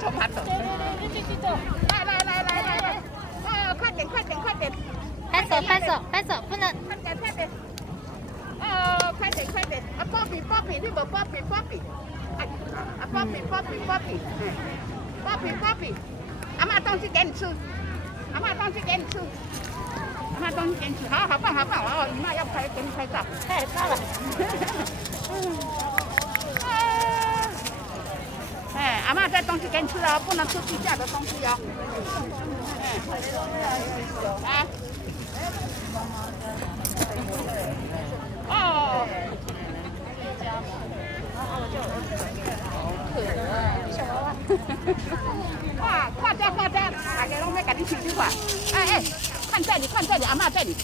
tomato。来，快点，拍手，不能。快点，快点，啊，Bobby，你无 Bobby，哎，啊，Bobby，阿妈东西给你吃，好，棒，哦，姨妈要给你拍照，太高了。哎，阿妈这东西给你吃哦，不能吃地下的东西哦。啊。哦。小娃娃。哇，快点，大家拢要给你收收啊！哎，看这里，阿妈这里。